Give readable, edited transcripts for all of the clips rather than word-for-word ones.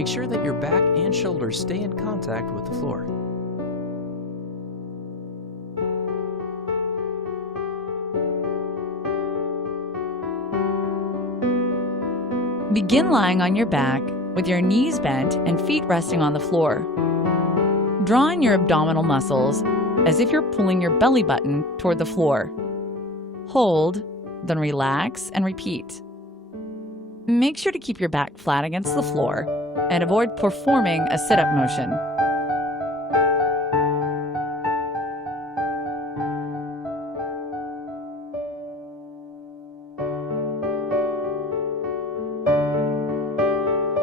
Make sure that your back and shoulders stay in contact with the floor. Begin lying on your back with your knees bent and feet resting on the floor. Draw in your abdominal muscles as if you're pulling your belly button toward the floor. Hold, then relax and repeat. Make sure to keep your back flat against the floor and avoid performing a sit-up motion.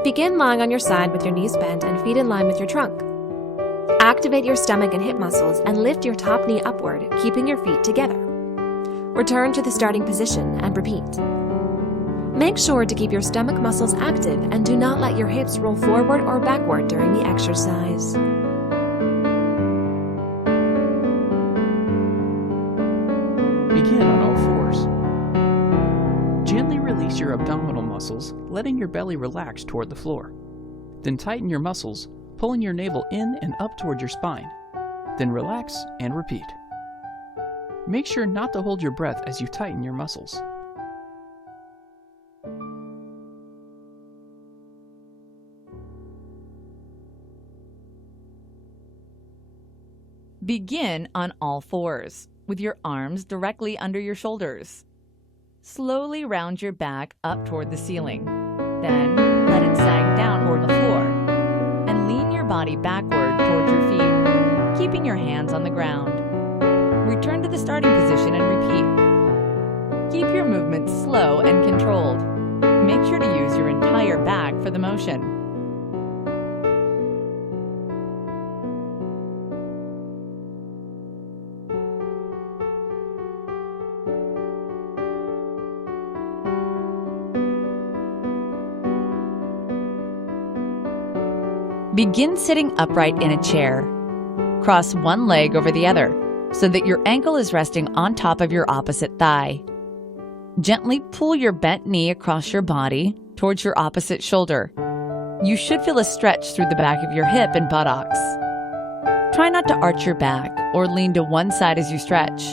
Begin lying on your side with your knees bent and feet in line with your trunk. Activate your stomach and hip muscles and lift your top knee upward, keeping your feet together. Return to the starting position and repeat. Make sure to keep your stomach muscles active and do not let your hips roll forward or backward during the exercise. Begin on all fours. Gently release your abdominal muscles, letting your belly relax toward the floor. Then tighten your muscles, pulling your navel in and up toward your spine. Then relax and repeat. Make sure not to hold your breath as you tighten your muscles. Begin on all fours, with your arms directly under your shoulders. Slowly round your back up toward the ceiling. Then let it sag down toward the floor. And lean your body backward toward your feet, keeping your hands on the ground. Return to the starting position and repeat. Keep your movements slow and controlled. Make sure to use your entire back for the motion. Begin sitting upright in a chair. Cross one leg over the other so that your ankle is resting on top of your opposite thigh. Gently pull your bent knee across your body towards your opposite shoulder. You should feel a stretch through the back of your hip and buttocks. Try not to arch your back or lean to one side as you stretch.